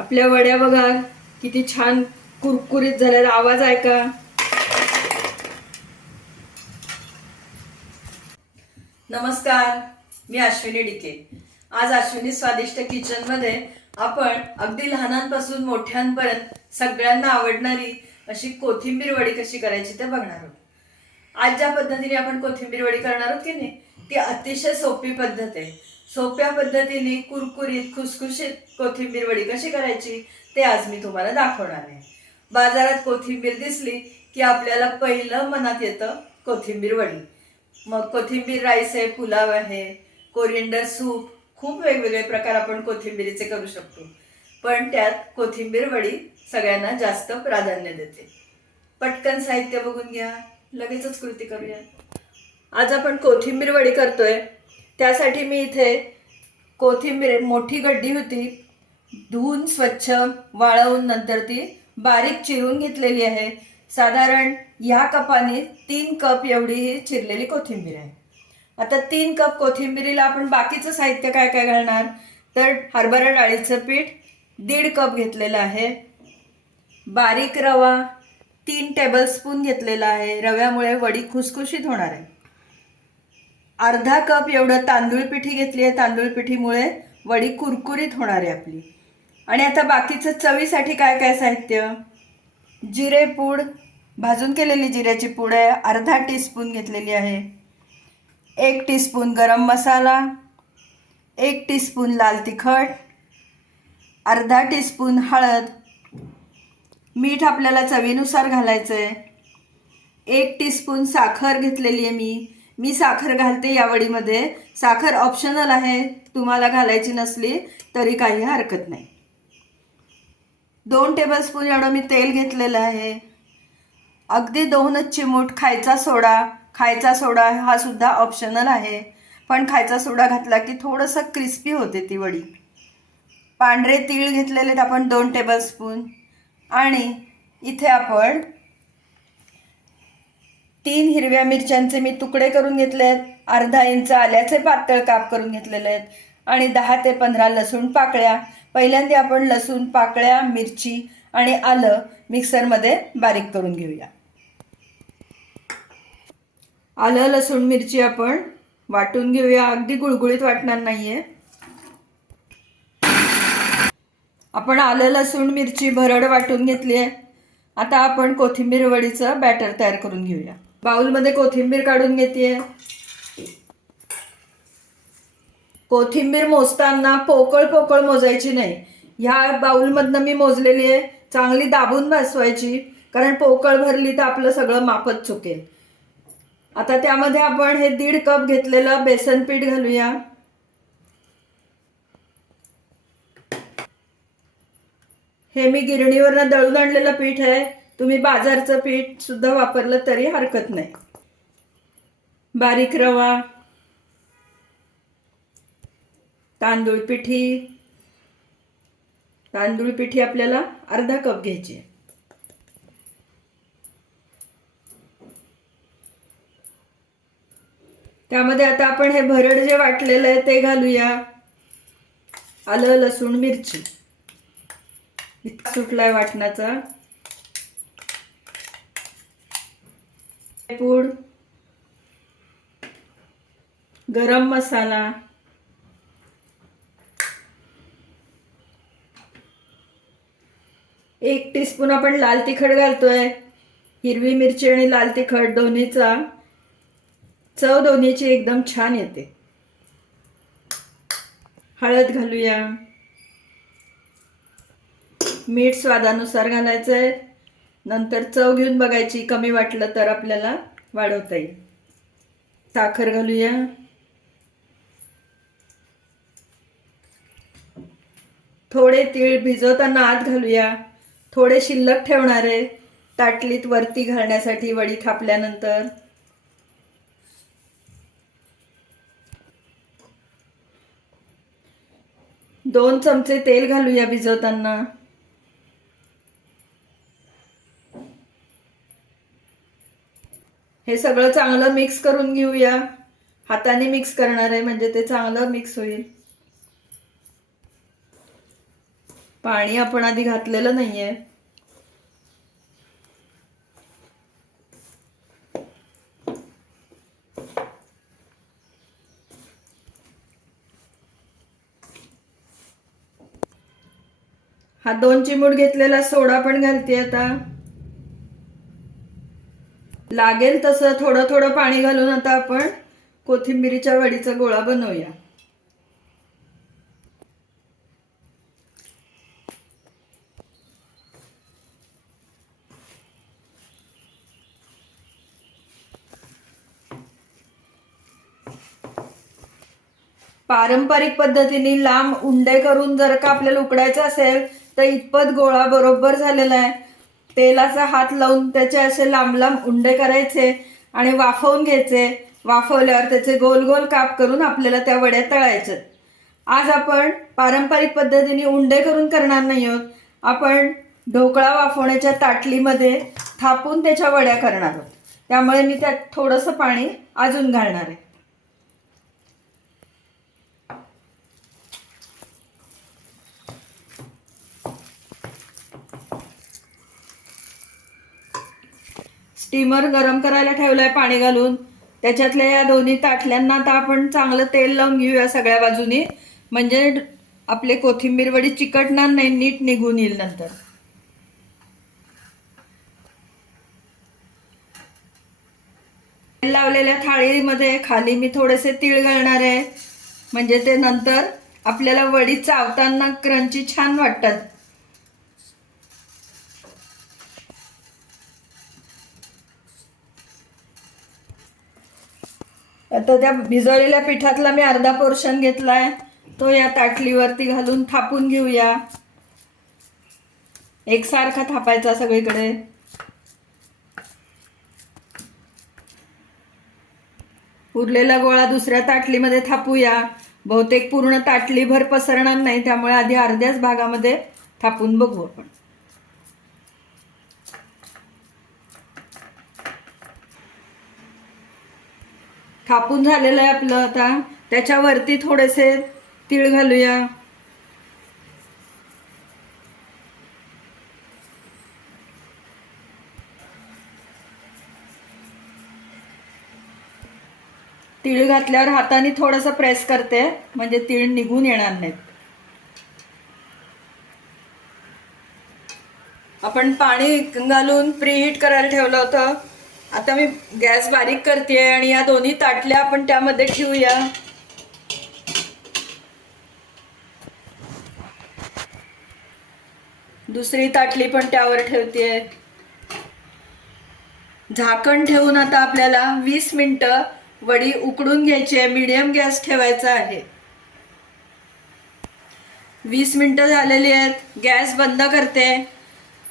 आपल्या वड्या बघा किती छान कुरकुरीत झाल्या आवाज ऐका नमस्कार मी अश्विनी डिके. आज अश्विनी स्वादिष्ट किचनमध्ये आपण अगदी लहानांपासून मोठ्यांपर्यंत सगळ्यांना आवडणारी अशी कोथिंबीर वडी कशी करायची ते बघणार आहोत. आज ज्या पद्धतीने आपण कोथिंबीर वडी करणार आहोत की नाही ती अतिशय सोपी पद्धत आहे. सोप्या पद्धतीने कुरकुरीत खुसखुशीत कोथिंबीर वडी कशी करायची ते आज मी तुम्हाला दाखवणार आहे. बाजारात कोथिंबीर दिसली की आपल्याला पहिलं मनात येतं कोथिंबीर वडी. मग कोथिंबीर राईस आहे पुलाव आहे कोरिंडर सूप खूप वेगवेगळे प्रकार आपण कोथिंबीरीचे करू शकतो. पण त्यात कोथिंबीर वडी सगळ्यांना जास्त प्राधान्य देते. पटकन साहित्य बघून घ्या लगेचच कृती करूया. आज आपण कोथिंबीर वडी करतोय. त्यासाठी मी इथे कोथिंबीर मोठी गड्डी होती. धुवून स्वच्छ वाळवून नंतर ती बारीक चिरून घेतलेली आहे. साधारण ह्या कपाने तीन कप एवढी ही चिरलेली कोथिंबीर आहे. आता तीन कप कोथिंबीरीला आपण बाकीचं साहित्य काय काय घालणार? तर हरभरा डाळीचं पीठ दीड कप घेतलेलं आहे. बारीक रवा तीन टेबलस्पून घेतलेला आहे. रव्यामुळे वडी खुसखुशीत होणार आहे. अर्धा कप एवढं तांदूळ पिठी घेतली आहे. तांदूळ पिठीमुळे वडी कुरकुरीत होणार आहे आपली. आणि आता बाकीचं चवीसाठी काय काय साहित्य? जिरे पूड. भाजून केलेली जिऱ्याची पूड आहे. अर्धा टीस्पून घेतलेली आहे. एक टीस्पून गरम मसाला. एक टीस्पून लाल तिखट. अर्धा टीस्पून हळद. मीठ आपल्याला चवीनुसार घालायचं आहे एक टीस्पून साखर घेतलेली आहे मी. मी साखर घालते या वडीमध्ये. साखर ऑप्शनल आहे तुम्हाला घालायची नसली तरी काही हरकत नाही. दोन टेबलस्पून एवढं मी तेल घेतलेलं आहे. अगदी दोनच चिमूट खायचा सोडा. खायचा सोडा हा सुद्धा ऑप्शनल आहे. पण खायचा सोडा घातला की थोडंसं क्रिस्पी होते ती वडी. पांढरे तीळ घेतलेले आहेत आपण दोन टेबलस्पून आणि इथे आपण तीन हिरव्या मिरच्यांचे मी तुकडे करून घेतले आहेत अर्धा इंच आल्याचे पातळ काप करून घेतलेले आहेत आणि दहा ते पंधरा लसूण पाकळ्या. पहिल्यांदा आपण लसूण पाकळ्या मिरची आणि आलं मिक्सरमध्ये बारीक करून घेऊया. आलं लसूण मिरची आपण वाटून घेऊया. अगदी गुळगुळीत वाटणार नाहीये. आपण आलं लसूण मिरची भरड वाटून घेतली आहे आता आपण कोथिंबीर वडीचं बॅटर तयार करून घेऊया. बाउलमध्ये कोथिंबीर काढून घेते. कोथिंबीर मोजताना पोकळ पोकळ मोजायची नाही. ह्या बाउलमधनं मी मोजलेली आहे. चांगली दाबून बसवायची. कारण पोकळ भरली तर आपलं सगळं मापच चुकेल. आता त्यामध्ये आपण हे दीड कप घेतलेलं बेसन पीठ घालूया. हे मी गिरणीवरनं दळून आणलेलं पीठ आहे. तुम्ही बाजारचं पीठ सुद्धा वापरलं तरी हरकत नाही. बारीक रवा तांदूळ पिठी तांदूळ पिठी आपल्याला अर्धा कप घ्यायची त्यामध्ये आता आपण हे भरड जे वाटलेलं आहे ते घालूया. आलं लसूण मिरची. सुटलाय वाटण्याचा. पूड गरम मसाला एक टीस्पून आपण लाल तिखट घालतोय हिरवी मिरची आणि लाल तिखट दोन्हीचा चव दोन्हीची एकदम छान येते. हळद घालूया. मीठ स्वादानुसार घालायचं आहे नंतर चव घेऊन बघायची कमी वाटलं तर आपल्याला. वाढवता येईल. साखर घालूया. थोडे तीळ भिजवताना आत घालूया. थोडे शिल्लक ठेवणार आहे. ताटलीत वरती घालण्यासाठी वडी थापल्यानंतर. दोन चमचे तेल घालूया भिजवताना. हे सगळं चांगलं मिक्स करून घेऊया. हाताने मिक्स करणार आहे म्हणजे ते चांगलं मिक्स होईल. पाणी आपण आधी घातलेलं नाहीये. हा दोन चिमूट घेतलेला सोडा पण घालते आता. लागेल तसं थोडं थोडं पाणी घालून आता आपण कोथिंबिरीच्या वडीचा गोळा बनवूया. पारंपरिक पद्धतीने लांब उंडे करून जर का आपल्याला उकडायचं असेल तर इतपत गोळा बरोबर झालेला आहे. तेलाचा हात लावून त्याचे असे लांब लांब उंडे करायचे आणि वाफवून घ्यायचे. वाफवल्यावर त्याचे गोल गोल काप करून आपल्याला त्या वड्या तळायच्या आज आपण पारंपरिक पद्धतीने उंडे करून करणार नाही आहोत. आपण ढोकळा वाफवण्याच्या ताटलीमध्ये थापून त्याच्या वड्या करणार आहोत. त्यामुळे मी त्यात थोडंसं पाणी अजून घालणार आहे. स्टीमर गरम करायला ठेवलाय पाणी घालून. त्याच्यातल्या या दोन्ही ताटल्यांना आता आपण चांगलं तेल लावून घेऊया सगळ्या बाजूनी. म्हणजे आपले कोथिंबीर वडी चिकटणार नाही नीट निघून येईल नंतर. तेल लावलेल्या थाळीमध्ये खाली मी थोडेसे तीळ घालणार आहे. म्हणजे ते नंतर आपल्याला वडी चावताना क्रंची छान वाटतात. आता त्या भिजवलेल्या पिठातला मी अर्धा पोर्शन घेतलाय. तो या ताटलीवरती घालून थापून घेऊया. एकसारखा थापायचा सगळीकडे. उरलेला गोळा दुसऱ्या ताटलीमध्ये थापूया. बहुतेक पूर्ण ताटलीभर पसरणार नाही त्यामुळे आधी अर्ध्याच भागामध्ये थापून बघू आपण. थापून झालेलं आहे आपलं आता. त्याच्यावरती थोडेसे तीळ घालूया. तीळ घातल्यावर हाताने थोडंसं प्रेस करते म्हणजे तीळ निघून येणार नाहीत. आपण पाणी घालून प्रीहीट करायला ठेवलं होतं. आता मी गॅस बारीक करते आणि या दोन्ही ताटल्या आपण त्यामध्ये ठेवूया. दुसरी ताटली पण त्यावर ठेवते झाकण ठेवून आता आपल्याला वीस मिनटं वडी उकडून घ्यायची आहे मीडियम गॅस ठेवायचा आहे. वीस मिनिटं झालेली आहेत गॅस बंद करते.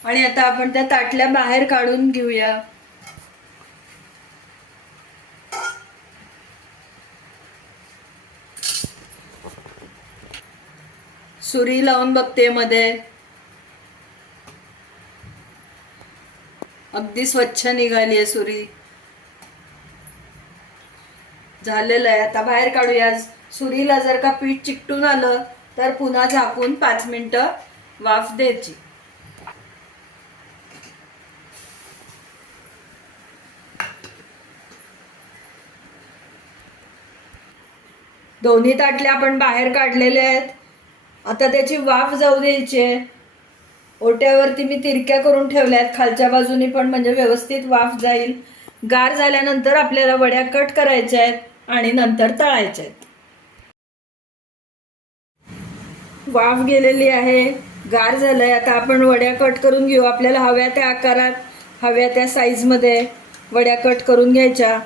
आणि आता आपण त्या ताटल्या बाहेर काढून घेऊया. सुरी लावून बघते मध्ये. अगदी स्वच्छ निघाली आहे सुरी. झालेलं आहे. आता बाहेर काढूया. सुरीला जर का पीठ चिकटून आलं तर पुन्हा झाकून पाच मिनटं वाफ द्यायची. दोन्ही ताटल्या आपण बाहेर काढलेल्या आहेत. आता त्याची वाफ जाऊ द्यायची. आहे ओट्यावरती मी तिरक्या करून ठेवल्या आहेत खालच्या बाजूनी पण म्हणजे व्यवस्थित वाफ जाईल. गार झाल्यानंतर आपल्याला वड्या कट करायच्या आहेत आणि नंतर तळायच्या आहेत. वाफ गेलेली आहे. गार झालंय. आता आपण वड्या कट करून घेऊ. आपल्याला हव्या त्या आकारात हव्या त्या साईजमध्ये वड्या कट करून घ्यायच्या.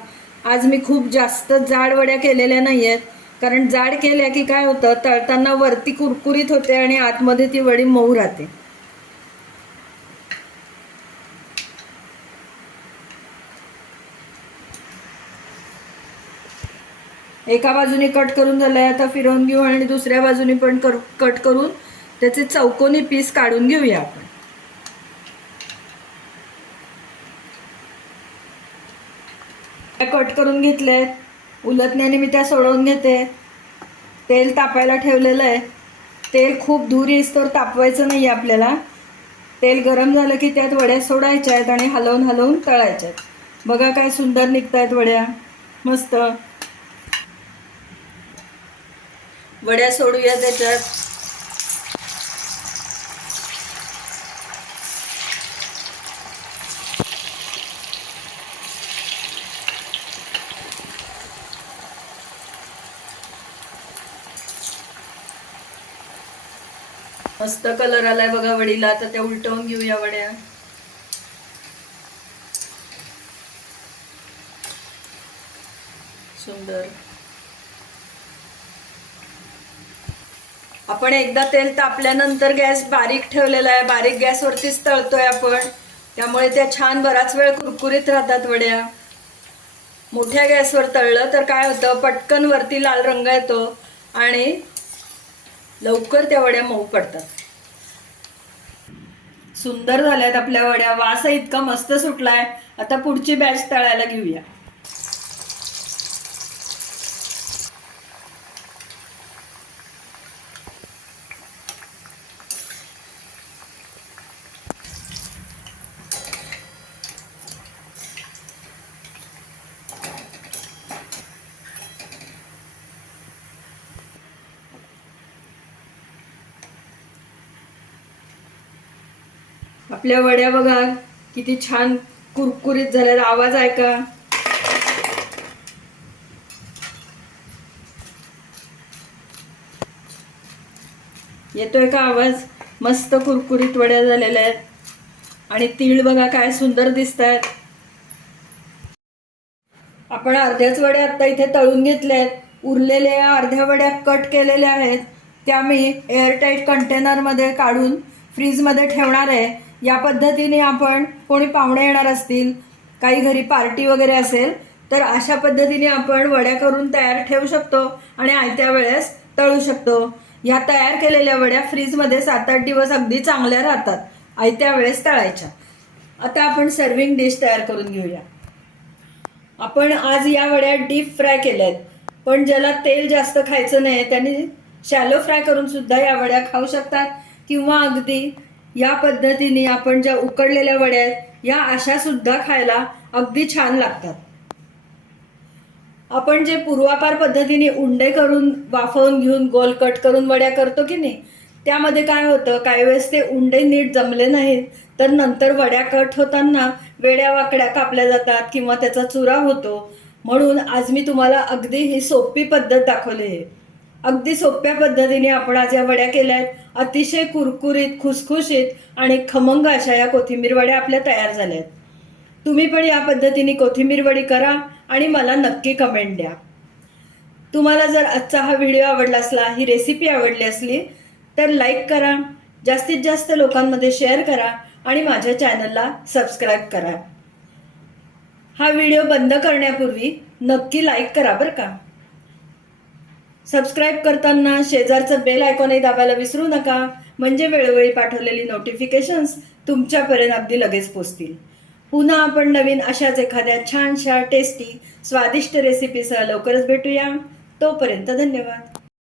आज मी खूप जास्त जाड वड्या केलेल्या नाही आहेत कारण जाड केल्या की काय होतं तळताना वरती कुरकुरीत होते आणि आतमध्ये ती वडी मऊ राहते. एका बाजूने कट करून झालंय आता फिरवून घेऊ आणि दुसऱ्या बाजूने पण कर कट करून त्याचे चौकोनी पीस काढून घेऊया आपण. कट करून घेतले उलटण्याने मी त्या सोडवून घेते. तेल तापायला ठेवलेलं आहे. तेल खूप दूर येईस्तोवर तापवायचं नाही आहे आपल्याला. तेल गरम झालं की त्यात वड्या सोडायच्या आहेत आणि हलवून हलवून तळायच्या आहेत. बघा काय सुंदर निघत आहेत वड्या. मस्त. वड्या सोडूया त्याच्यात. मस्त कलर आलाय बघा वडीला आता त्या उलटवून घेऊया वड्या. सुंदर. आपण एकदा तेल तापल्यानंतर गॅस बारीक ठेवलेला आहे बारीक गॅसवरतीच तळतोय आपण. त्यामुळे त्या छान बराच वेळ कुरकुरीत राहतात वड्या. मोठ्या गॅसवर तळलं तर काय होतं पटकन वरती लाल रंग येतो आणि लवकर त्या वड्या मऊ पडतात. सुंदर झाल्यात आपल्या वड्या. वास इतका मस्त सुटलाय. आता पुढची बॅच तळायला घेऊया. आपल्या वड्या बघा किती छान कुरकुरीत झाल्यात आवाज ऐका येतोय का आवाज? मस्त कुरकुरीत वड्या झालेल्या आहेत. आणि तीळ बघा काय सुंदर दिसत आहेत आपण अर्ध्याच वड्या आता इथे तळून घेतल्या आहेत उरलेल्या अर्ध्या वड्या कट केलेल्या आहेत. त्या मी एअरटाईट कंटेनरमध्ये काढून फ्रीजमध्ये ठेवणार आहे. या पद्धतीने आपण कोणी पाहुणे येणार असतील काही घरी पार्टी वगैरे असेल तर अशा पद्धतीने आपण वड्या करून तयार ठेवू शकतो आणि आयत्या वेळेस तळू शकतो. ह्या तयार केलेल्या वड्या फ्रीजमध्ये सात आठ दिवस अगदी चांगल्या राहतात आयत्या वेळेस तळायच्या. आता आपण सर्विंग डिश तयार करून घेऊया. आपण आज या वड्या डीप फ्राय केल्या आहेत पण ज्याला तेल जास्त खायचं नाही त्यांनी शॅलो फ्राय करून सुद्धा या वड्या खाऊ शकतात किंवा अगदी या पद्धतीने आपण ज्या उकडलेल्या वड्या आहेत या अशा सुद्धा खायला अगदी छान लागतात. आपण जे पूर्वापार पद्धतीने उंडे करून वाफवून घेऊन गोल कट करून वड्या करतो की नाही त्यामध्ये काय होतं काही वेळेस ते उंडे नीट जमले नाहीत तर नंतर वड्या कट होताना वेड्या वाकड्या कापल्या जातात किंवा त्याचा चुरा होतो. म्हणून आज मी तुम्हाला अगदी ही सोपी पद्धत दाखवली आहे. अगदी सोप्या पद्धतीने आपण आज या वड्या केल्या आहेत. अतिशय कुरकुरीत खुसखुशीत आणि खमंग अशा या कोथिंबीर वड्या आपल्या तयार झाल्या आहेत. तुम्ही पण या पद्धतीने कोथिंबीर वडी करा आणि मला नक्की कमेंट द्या. तुम्हाला जर आजचा हा व्हिडिओ आवडला असला ही रेसिपी आवडली असली तर लाईक करा जास्तीत जास्त लोकांमध्ये शेअर करा आणि माझ्या चॅनलला सबस्क्राईब करा. हा व्हिडिओ बंद करण्यापूर्वी नक्की लाईक करा बरं का. सबस्क्राईब करताना शेजारचं बेल आयकॉनही दाबायला विसरू नका. म्हणजे वेळोवेळी पाठवलेली नोटिफिकेशन्स तुमच्यापर्यंत अगदी लगेच पोचतील. पुन्हा आपण नवीन अशाच एखाद्या छानशा टेस्टी स्वादिष्ट रेसिपीसह लवकरच भेटूया. तोपर्यंत धन्यवाद.